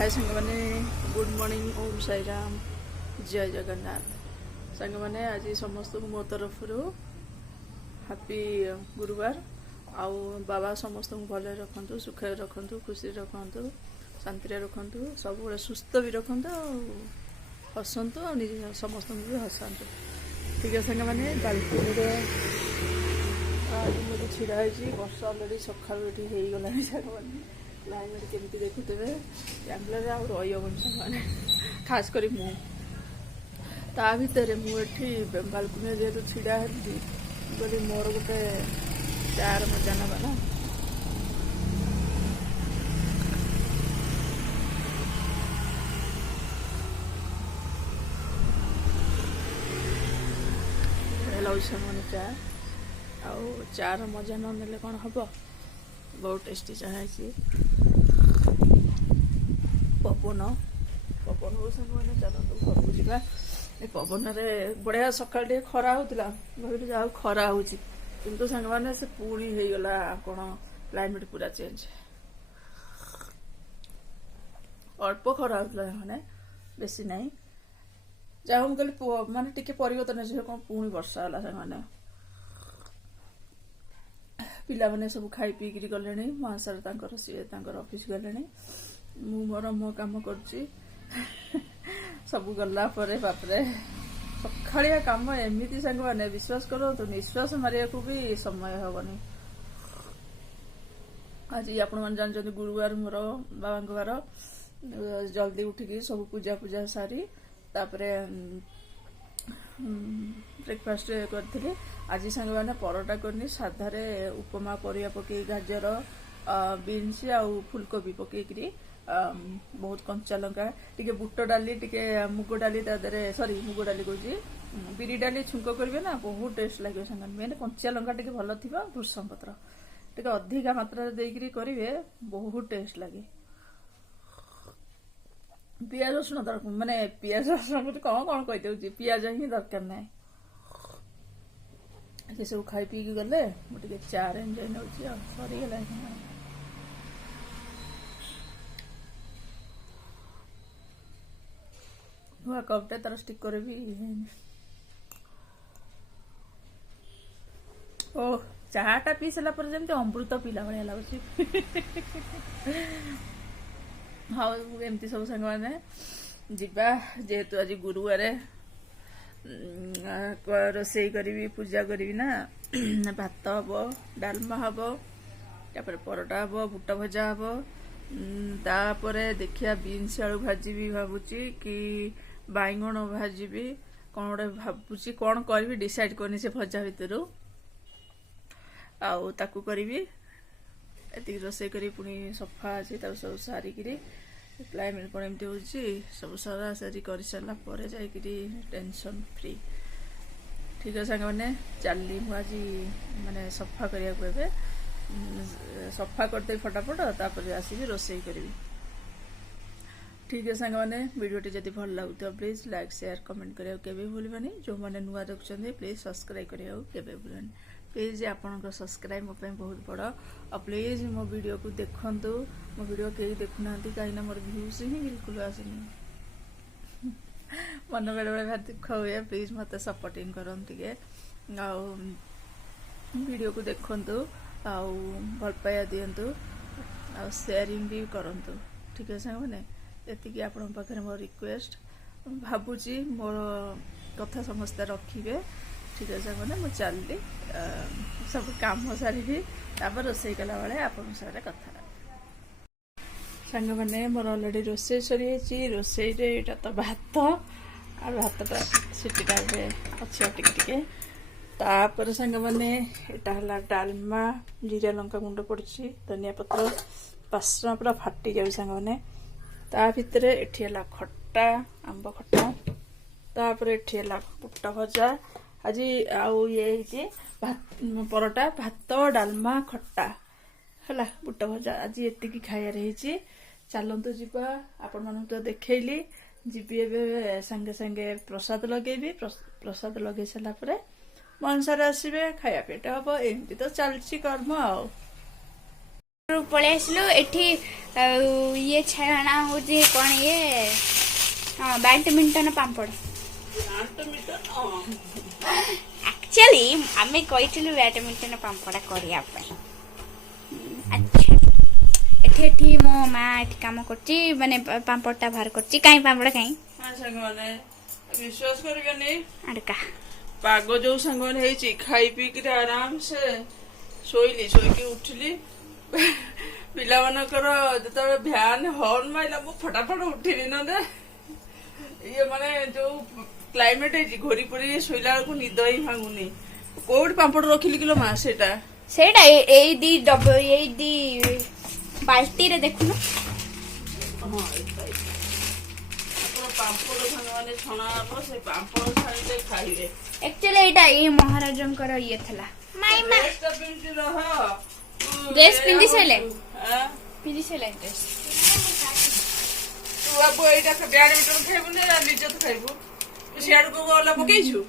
हाय सांग मैंने good morning ओम साई राम जय जगन्नाथ सांग मैंने आज समस्त मो तरफ हैप्पी गुरुवार आउ बाबा समस्त भले रखु सुख रखु खुशी रखु शांति रखु सब सुस्थ भी रखु हसतु समस्त भी हसतु ठीक है सांग मैंने बालकनी आज मुझे छिड़ा वर्षा अलरेडी सका होगला सांग मैंने क्लाइमेट केमती देखुथे बांग्लोर आ रही मैंने खास कर ता भितर मुझे बालकनी जेहतु छिड़ा बोली मोर गोटे चार मजा नवा ना मैंने चार मजा न नेले कौन हम बहुत टेस्टी चाह पवन पवन मैंने चलते घर को जा पवन बढ़िया सका खरा होता भाई जहाँ खरा हो सांग मैंने से पुणी होगला कौन क्लाइमेट पूरा चेंज अल्प खरा होता मैंने बेसी ना जहाँ मुझे कहली मानते टिके परिवर्तन कौन पुणी वर्षा है सांग मैंने पिला मैंने सब खाई पीकि गले महासार सी ऑफिस गले मोर मो कम कर सब गला बापरे सकालिया कम एमती सांग मैंने विश्वास करो तो निश्वास मारिया को भी समय हेनी आज आपण मैंने जानते गुरुवार मोर बाबा बार जल्दी उठिकी सब पूजा पूजा सारी तापरे ब्रेकफास्ट करी आज सांग मैंने परोटा करनी साधारे उपमा परिया पकई गाजर बीन्स आउ फुलकोबी पकईकरी बहुत कंचा लंका टिके बुट डाली टिके मुग डाली सॉरी मुग डाली कहूँ बिरी डाली छुंक करेंगे ना बहुत टेस्ट लगे सांग मैंने कंचा लंका टिके भल थी भृषम पत्र टिके अधिका मात्रा देकरी करेंगे बहुत टेस्ट लगे पियाज रसुण दरकार माने पियाज रसुण कौन कौन कहीदे पियाज ही दरकार ना ये सब खाई पी गले मुझे चार एंजॉय नौ सरीगला नुआ कपटे तार स्टिकर भी ओ चाटा पी सारा जमी अमृत पीला भाया लगुच हाँ एमती सब सांग मैंने जीवा जेहेतु आज गुरुवार रोसे करी पूजा करी ना भात हम डालमा हम तापर परोटा हम बुट भजा हम तापर देखिया बीन्स आलू भाजी भावुची कि बैगण भाजी कौन गोटे भावुची कौन करी डिसाइड करनी से भजा भितर आकु करी एति रोसे करी पुणी सफा अच्छी सब सारिकी क्लाइमेट कौन एमती हो सब सारा सारी कर सारा जाकि टेंशन फ्री ठीक है सांग मैंने चली मुझे माने सफा करने सफा करदे फटाफट तापर आसिक रोसे करी ठीक है सांग मैंने वीडियोटी जब भल लगुता प्लीज लाइक शेयर कमेंट करिया केबे भूलबानी जो मैंने नुआ देखुं प्लीज सब्सक्राइब करिया केबे भूलबानी प्लीज आपन सब्सक्राइब मो बहुत बड़ और प्लीज मो वीडियो को देखु मो वीडियो कहीं देखुना कहीं मोर व्यूज ही बिल्कुल आसनी मन बेले बेले भारी दुख हुए प्लीज मत सपोर्टिंग करते वीडियो को देखु भल पाया दिंतु शेयरिंग भी करंतु ठीक है सांग मैंने ये आपण पाखे मो रिक्वेस्ट भावुची मोर कथा समस्ते रखिए ठीक है सांग मैंने मुझे चलली सब काम सारी तापर रोसे कला बेले आपन सारे कथा सांग मैंने मोर अलरेडी रोसे सरी रोसे तो भात आ भातटा सीटा अच्छे टिके तापर सांग मैंने यहाँ डालमा जीरा लंका गुंड पड़ी धनिया पत्र बास्ना पूरा फाटी जाए सांग मैंने ता भितर एठी है खट्टा आंब खट्टा तापर एठी है बुट भजा आज आउ ये परोटा भात डालमा खट्टा है बुट भजा आज ये खाया रही चलतु जीवा आपण मान तो देखली जीवी ए सांगे सांगे प्रसाद लगे प्रसाद लगे सारापर मनसार आसवे खाया पेट हम एमती तो चलती कर्म आ। पळै आसलु एठी ये छाणा होची कोन ये हां बैडमिंटन पापड़ एक्चुअली आमे कहिथिलु बैडमिंटन पापड़ करिया पे अच्छा एठी एठी मो मां एठी काम करची माने पापड़टा बाहर करची काई पापड़ काई हां संग माने विश्वास करबेनी अड़का पागो जो संग माने हेची खाई पी के आराम से सोईली सोईकी उठली पिला मनकर जत भ्यान हॉर्न माइला मु फटाफट उठिली न दे ये माने जो क्लाइमेट है घोरी पड़ी शोला को निद ही भांगुनी कोड पापड़ रखिली किलो मा सेटा सेटा एई दी डबल एई दी बाल्टी रे देखुनो हां पापड़ भांग माने छणा पर से पापड़ छाड़े खाइबे एक्चुअली एटा ए महाराजंकर ये थला माई मा ड्रेस पिंदी सले हां पिंदी सले ड्रेस तू अब एटा बैडमिंटन खेबु ने लिज्जत खाइबु सियाड़ को वाला पकेइछु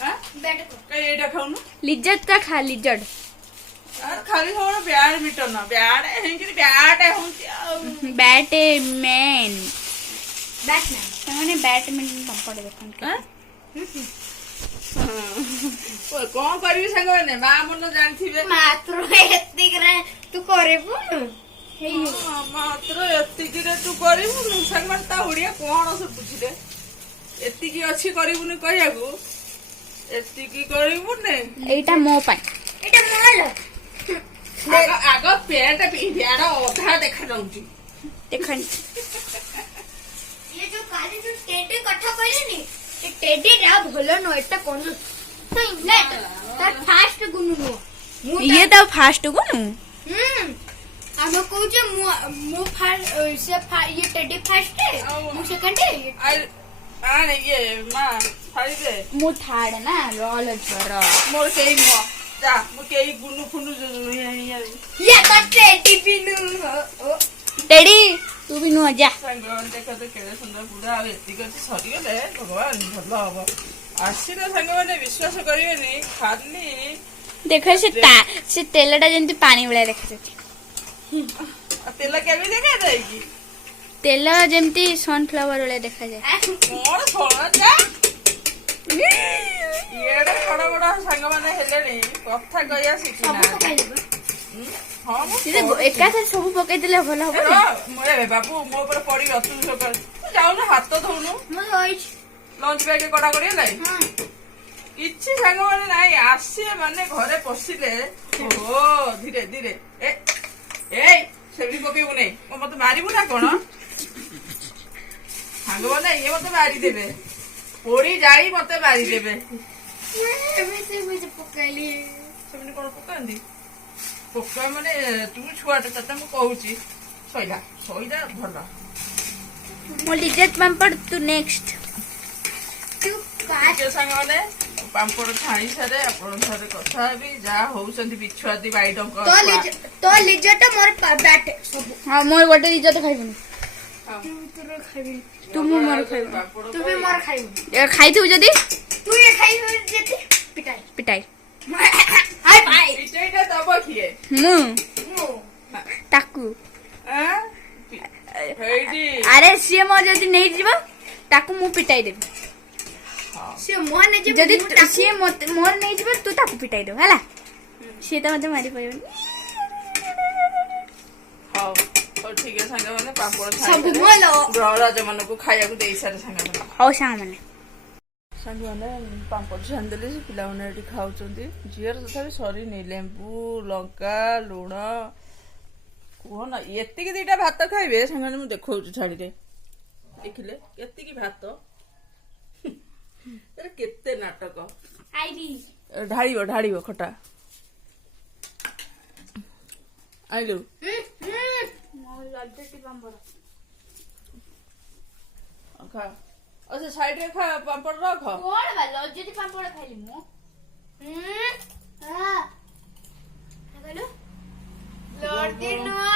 हां बैट को कई एटा खाउनु लिज्जत का खा लिज्जत यार खाली हो बैडमिंटन ना बैट हेंकि बैट होंती बैट मैन मैंने बैडमिंटन पापड़ देखन हां कौन करी संग ने मां मन जानथिबे मात्र एत्ती करे तू करेबु मात्र एत्ती रे तू करिबु संग मन ता ओडिया कोन से बुझिले एत्ती की अछि करिबु ने कहियागु एत्ती की करिबु ने एटा मो पाई एटा मोलो आग पेट पिंडियार ओधा देखा जाउची देखन ये जो काली जो टेडी कथा कहले नी ए टेडी ना भलो न एटा कोन नहीं ले तार फास्ट गुनु नो ये तो फास्ट गुनु हम कहू मु से ये टेडी फास्ट है मु सेकंड है आने ये मां थारी दे मु थाड़ ना रोल जर मोर केई मो जा मु केई गुनु फुनु ये तो टेडी बिनु टेडी तू भी नु जा संगन देखा तो केले सुंदर पूरा आ एती कर सरी गले भगवान भलो हबो आसीना संग माने विश्वास करिवेनी खाली देखा से तेलटा जेंति पानी वाला देखा जाती तेल केबे देखा जाएगी तेल जेंति सनफ्लावर वाला देखा जाए मोर छोड़ा जा येडा बड़ा बड़ा संग माने हेलेनी कथा गया सिखिना हां मो एका से सब पके दिले भलो हो मोरे बाबू मो ऊपर पड़ी अतु सकर जाऊ ना हाथ तो धोनु मो होइछ लंच बैग कड़ा करिया लाई इच्छी संग माने नाही आसी माने घरे पसिले ओहो धीरे धीरे ए सेबी पकेबु नै मते मारिबु ना कोन संग माने ये मते मारी देबे पोड़ी जाई मते मारी देबे मुझे पकाली सेबनी कोन पकांदी पका माने तू छुआटा तते मु कहूची सइला भला मो लिज्जत पापड़ तू नेक्स्ट के संग माने पापड़ छाणी सारे आपण सारे कथा भी जा होउसंती बिछुआदी बाइडं को तो लिज्जत मोर बैट सब हां मोर गोटे लिज्जत खाइबनी तू खाइबनी तू मोर खाइबनी तू भी मोर खाइबनी खाइथु जदी तू ये खाइबो जदी पिटाई हाय भाई पिटाईटा दबो खिए ताकू हेडी अरे सी मोर जदी नहीं जीव ताकू मु पिटाई देबी से मोर ने जदी से मोर नहीं जीव तू ताकू पिटाई दो हला से तो मते मारी पड़िबनी हां और ठीक है संग माने पापड़ सब मोलो राजा मन को खाया को देई सारे संग माने हां संग माने संग माने पापड़ छांदेले से पिला माने एठी खाउचंती जियर तथापि सरी नै लेंबू लंका लूण कोन एत्ती की दीटा भात खाइबे संग माने मु देखौ छाड़ी रे देखिले एत्ती की भात तेरे केते नाटक आईबी ढाळीबो खटा आइलु मोर लज्जती पापड़ खा अच्छा साइड रे खा पापड़ रख कोन बा लज्जती पापड़ खाइली मु हां हेलो लड्डी नुआ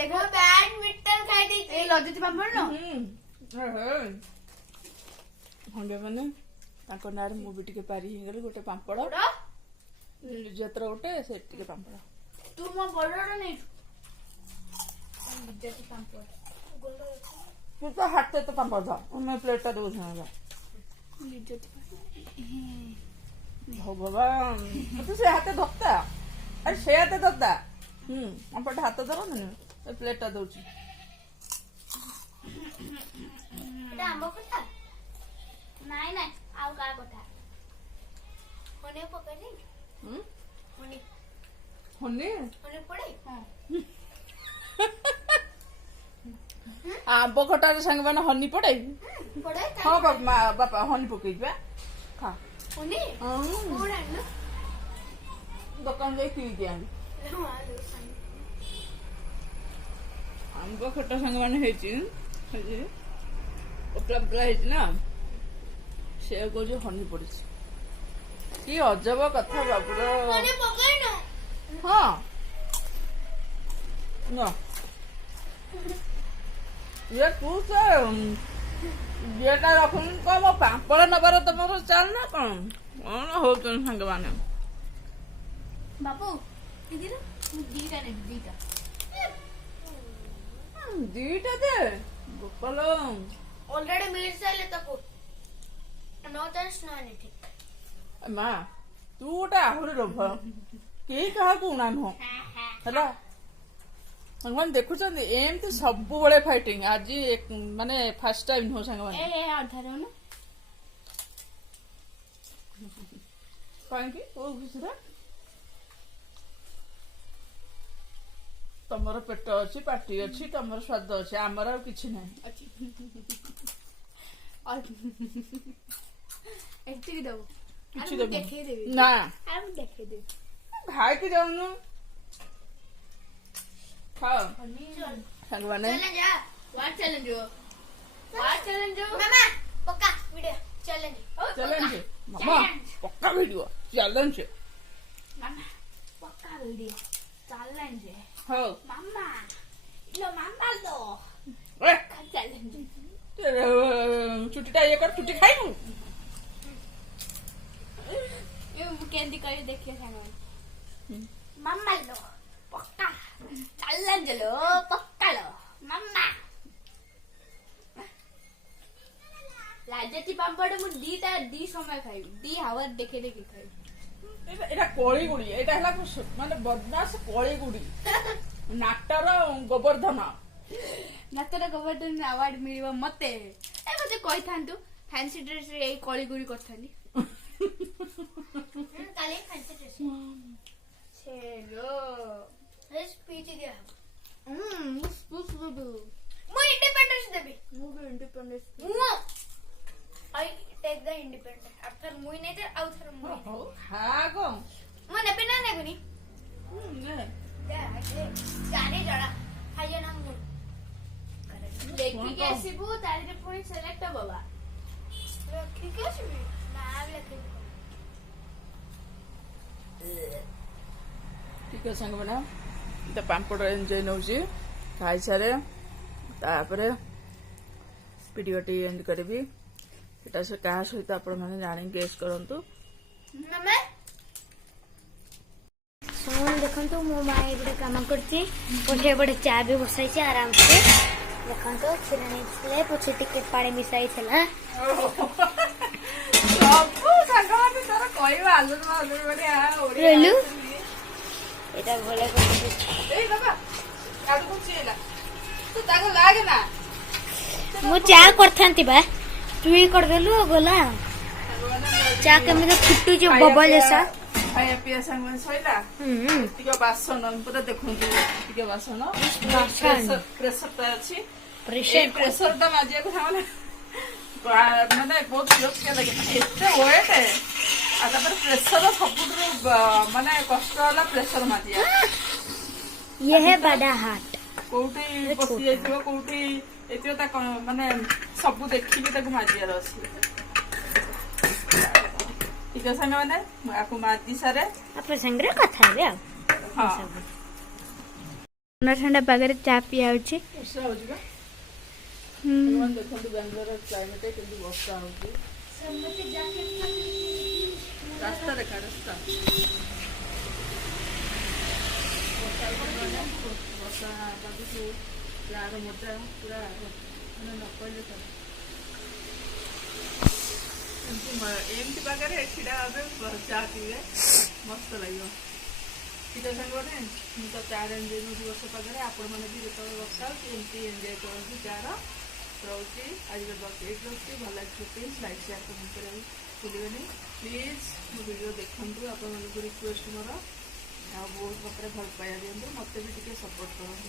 देखो बैडमिंटन खाइ दै ए लज्जती पापड़ न भंगे माने ताको नार मु भी टिके पारी हिगले गोटे पापड़ ଲିଜତର ଗୋଟେ ସେ ଟିକେ ପାମ୍ପଡ଼ ତୁ ମୋ ବଡଟା ନେଇ ବିଜାତି ପାମ୍ପଡ଼ ତୁ ତ ହାତେ ତ ପାମ୍ପଡ଼ ଧ ମୁଁ ପ୍ଲେଟଟା ଦେଉଛି ନା ବିଜାତି ଭଗବାନ ତୁ ସେ ହାତେ ଧରତା ଆରେ ସେ ହାତେ ଧରତା ପାମ୍ପଡ଼ଟା ହାତ ଧରନି ଏ ପ୍ଲେଟଟା ଦଉଛି এটা আম্ব কথা নাই নাই ଆଉ କାହା କଥା ମନେ ପକେଇନି ମନେ ହନି ମନେ ପଡେ ହଁ ଆମ୍ବ ଖଟାରେ ସାଙ୍ଗମାନେ ହନି ପଡେ ପଡେ ହଁ ବାପା ହନି ପକେଇଯିବା ଖା ମନେ କୋଉଟା ଆଣିଲ ଦୋକାନ ଯାଇ କିଣିକି ଆଣି ଆମ୍ବ ଖଟା ସାଙ୍ଗମାନେ ହେଇଛି ପତଳା ପତଳା ହେଇଛି ନା ସେ କହୁଛି ହନି ପଡିଛି କି ଅଜବ କଥା ବାବୁର ମନେ ପକେଇନ ହଁ ନା ଇଏ ତୁ ସେ ଇଏଟା ରଖୁନି କଣ ମୋ ପାମ୍ପଡ଼ ନେବାର ତମର ଚାଲ ନା କଣ କଣ ହଉଛନ୍ତି ସାଙ୍ଗମାନେ ବାବୁ ଦିଦିର ମୁଁ ଦିଟା ନେବି ଦିଟା ଦିଟା ଦେ ଗୋପାଲ ଅଲରେଡି ମିଳି ସାରିଲେ ତାକୁ नो चांस नो एनीथिंग ମା ତୁ ଗୋଟେ ଆହୁରି ଲୋଭ କେହି କାହାକୁ ଉଣା ନୁହଁ ହେଲା ସାଙ୍ଗମାନେ ଦେଖୁଛନ୍ତି ଏମିତି ସବୁବେଳେ ଫାଇଟିଂ ଆଜି ମାନେ ଫାର୍ଷ୍ଟ ଟାଇମ ନୁହଁ ସାଙ୍ଗମାନେ ଅଧାରେ ନା କାହିଁକି କୋଉ ଖୁସିରେ ତମର ପେଟ ଅଛି ପାଟି ଅଛି ତମର ସ୍ୱାଦ ଅଛି ଆମର ଆଉ କିଛି ନାହିଁ ଏତିକି ଦବୁ କିଛି ଆରେ ମୁଁ ଦେଖେଇଦେବି ନା ଆରେ ମୁଁ ଦେଖେଇଦେବି ଖାଇକି ଯାଉନୁ ଖାଅ ସାଙ୍ଗମାନେ चैलेंज मामा पक्का वीडियो चैलेंज ଚ୍ୟାଲେଞ୍ଜ ମାମା ପକ୍କା ଭିଡିଓ ଚ୍ୟାଲେଞ୍ଜ मामा पक्का वीडियो चैलेंज ହଉ मामा लो मामा लो ଏ, चैलेंज ଚୁଟିଟା ଇଏ କର ଚୁଟି ଖାଇବୁ ये केंदी करी देखिए सामान मामा लो पक्का चैलेंज लो पक्का लो मामा लाजती पापड़ मु दीटा दी समय खाइबी दी हावर देखे देखे खाइबी ଏଇଟା କଳି ଗୁଡି ଏଇଟା ହେଲା ମାନେ ବଦମାସ କଳି ଗୁଡି ନାଟର ଗୋବର୍ଦ୍ଧନ ନାତର ଗୋବର୍ଦ୍ଧନ ଆୱାର୍ଡ ମିଳିବ ମତେ ଏ ମତେ କହିଥାନ୍ତୁ ଫ୍ୟାନ୍ସି ଡ୍ରେସ ରେ ଏଇ କଳିଗୁଡି କରିଥାନ୍ତି କାଲି ଫ୍ୟାନ୍ସି ଡ୍ରେସ ଛେଲୋ ସ୍ପିଚ ଦିଆ ମୁଁ ସ୍ପିଚ ଦେବି ମୁଁ ଇଣ୍ଡିପେଣ୍ଡେନ୍ସ ଦେବି ମୁଁ ବି ଇଣ୍ଡିପେଣ୍ଡେନ୍ସ ମୁଁ I take the independence after ମୁଇ ନେଇ ଆଉ ଥର ମୁଁ ହଉ ଖା ଗো ମୁଁ ନେବି ନା ନେବିନି ନେ। ଗାଡି ଜଣା ଖାଇଆ ନା ମୁଁ ଲେଖିକି ଆସିବୁ ତାରିରେ ପୁଣି ସେଲେକ୍ଟ ହବ ବା ଲେଖିକି ଆସିବି ନା ଲେଖିବି ଠିକ ଅଛି ସାଙ୍ଗମାନେ ତ ପାମ୍ପଡ଼ ଏନ୍ଜୟ ନେଉଛି ଖାଇସାରେ ତାପରେ ଭିଡ଼ିଓଟି ଏଣ୍ଡ କରିବି ଏଟା ସେ କାହା ସହିତ ଆପଣମାନେ ଜାଣି ଗେସ୍ କରନ୍ତୁ ନମେ ଶୁଣ ଦେଖନ୍ତୁ ମୋ ମା ଏପଟେ କାମ କରୁଛି ପଛେ ଏପଟେ ଚା ବି ବସାଇଛି ଆରାମସେ ଦେଖନ୍ତୁ କ୍ଷୀର ନେଇଥିଲେ ପଛେ ଟିକେ ପାଣି ମିଶାଇଥିଲା ସବୁ ସାଙ୍ଗମାନେ ତାର କହିବା ଆଲୁ ବଢିଆ ରହିଲୁ ଏଇଟା ଭଲ କରୁଛି ଏଇ ବାବା ଆଡକୁ ଚିଲା ତୁ ତାକୁ ଲାଗେ ନା ମୁଁ ଚା କରିଥାନ୍ତି ବା ତୁ ହିଁ କରିଦେଲୁ ଗଲା ଚା କେମିତି ଫୁଟୁଛି ବବଲ ଏସା ଖାଇବା ପିଇବା ସାଙ୍ଗମାନେ ସଇଲା ଟିକେ ବାସନ ପୁରା ଦେଖନ୍ତୁ ଟିକେ ବାସନ ପ୍ରେସରଟା ଅଛି ଏଇ ପ୍ରେସରଟା ମାଜିବାକୁ ସାଙ୍ଗମାନେ ମାନେ ବହୁତ ବିରକ୍ତିଆ ଲାଗେ ଏତେ ୱେଟ୍ ଆଉ ତାପରେ ପ୍ରେସର ସବୁଠୁ ମାନେ କଷ୍ଟ ହେଲା ପ୍ରେସର ମାଜିବା ये है बड़ा हाट କୋଉଠି ବସି ଯାଇଥିବ କୋଉଠି ଏଥିରେ ତା ମାନେ ସବୁ ଦେଖିକି ତାକୁ ମାଜିବାର ଅଛି ଠିକ ଅଛି ସାଙ୍ଗମାନେ ମୁଁ ଆକୁ ମାଜି ସାରେ ଆପଣ ସାଙ୍ଗରେ କଥା ହେବେ ଆଉ ହଁ ଥଣ୍ଡା ଥଣ୍ଡା ପାଗରେ ଚା ପିଆ ହଉଛି ବର୍ଷା ହଉଛି ବା ସାଙ୍ଗମାନେ ଦେଖନ୍ତୁ ବାଙ୍ଗାଲୋର କ୍ଲାଇମେଟ କେମିତି ବର୍ଷା ହଉଛି ରାସ୍ତା ଦେଖା ରାସ୍ତା ବର୍ଷା ପାଗକୁ ଚାର ମଜା ପୁରା ମାନେ ନ କହିଲେ ତ ଏମିତି ପାଗରେ ଛିଡ଼ା ହେବେ ଚା ପିଇବେ ମସ୍ତ ଲାଗିବ। ଠିକ୍ ଅଛି ସାଙ୍ଗମାନେ, ମୁଁ ତ ଚା'ରେ ଏନ୍ଜୟ କରୁଛି ବର୍ଷା ପାଗରେ। ଆପଣମାନେ ବି ଯେତେବେଳେ ବର୍ଷା ହେଉଛି ଏମିତି ଏନ୍ଜୟ କରନ୍ତୁ ଚା'ର। ରହୁଛି ଆଜିର ବ୍ଲଗ୍ ଏଇଠି ରହୁଛି। ଭଲ ଲାଗିବ ପ୍ଲିଜ୍ ଲାଇକ୍ ସେୟାର କମେଣ୍ଟ କରିବାକୁ ଭୁଲିବେନି। ପ୍ଲିଜ୍ ମୋ ଭିଡ଼ିଓ ଦେଖନ୍ତୁ, ଆପଣମାନଙ୍କୁ ରିକ୍ୱେଷ୍ଟ ମୋର। ଆଉ ବହୁତ ପ୍ରକାର ଭଲ ପାଇବା ଦିଅନ୍ତୁ, ମୋତେ ବି ଟିକେ ସପୋର୍ଟ କରନ୍ତୁ।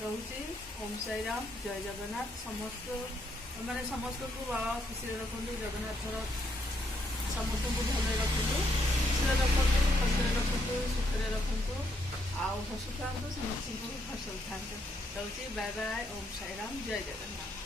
ରହୁଛି ଓମ୍ ସାଇରାମ, ଜୟ ଜଗନ୍ନାଥ। ସମସ୍ତଙ୍କୁ ବାବା ଖୁସିରେ ରଖନ୍ତୁ। ଜଗନ୍ନାଥର ସମସ୍ତଙ୍କୁ ଭଲରେ ରଖନ୍ତୁ, ଖୁସିରେ ରଖନ୍ତୁ, ଖୁସିରେ ରଖନ୍ତୁ, ସୁଖରେ ରଖନ୍ତୁ। ଆଉ ହସୁଥାନ୍ତୁ, ସମସ୍ତଙ୍କୁ ହସୁଥାନ୍ତୁ। ରହୁଛି ବାଏ ବାଏ, ଓମ୍ ସାଇରାମ, ଜୟ ଜଗନ୍ନାଥ।